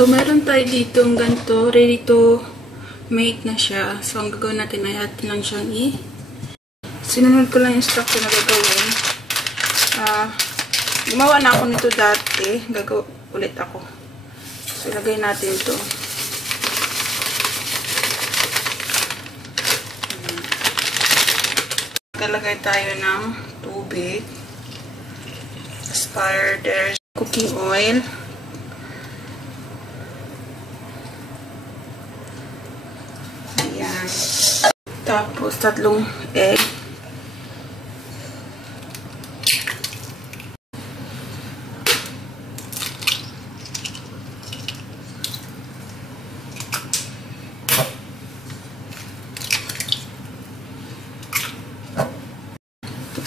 So, meron tayo dito ang ganito. Ready to make na siya. So, ang gagawin natin ay atin lang siyang sinunod ko lang yung instruction na gagawin. Gumawa na ako nito dati. Gagawin ulit ako. So, ilagay natin ito. Kalagay tayo ng tubig. There's cooking oil. Ayan. Tapos, 3 egg.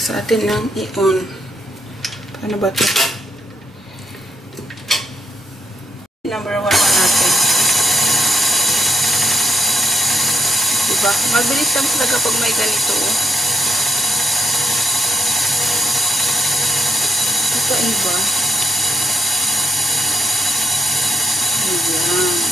Sa atin ng i-on. Paano ba ito? Number 1 natin. Diba? Mabilis lang talaga pag may ganito. Ito iba. Ayan.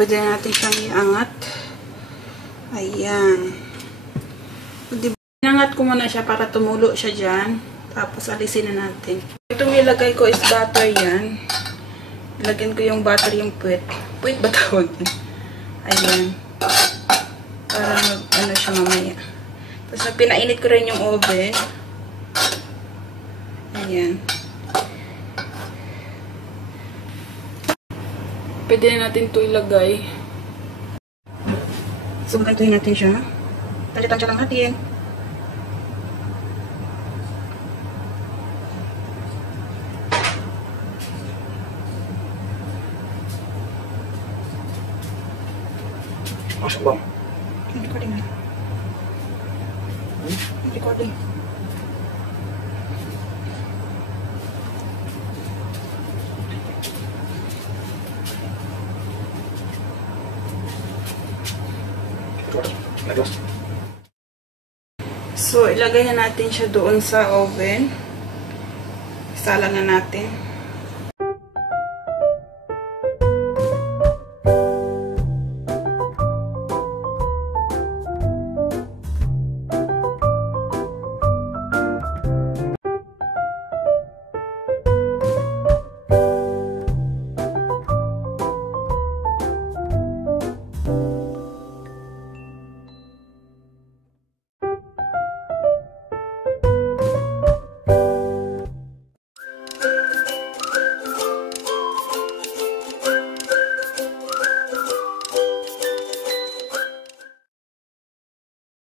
Pwede natin siyang iangat. Ayan. Inangat ko muna siya para tumulo siya dyan. Tapos alisin na natin. Itong ilagay ko is butter yan. Ilagyan ko yung butter, yung puwet. Puwet ba tawag yun? Ayan. Para ano siya mamaya. Tapos pinainit ko rin yung oven. Ayan. Pwede na natin ito ilagay. So, gantuhin natin siya. Tansya lang natin. Masuk bang? Recording na. Recording. So, ilagay na natin siya doon sa oven. Salang na natin.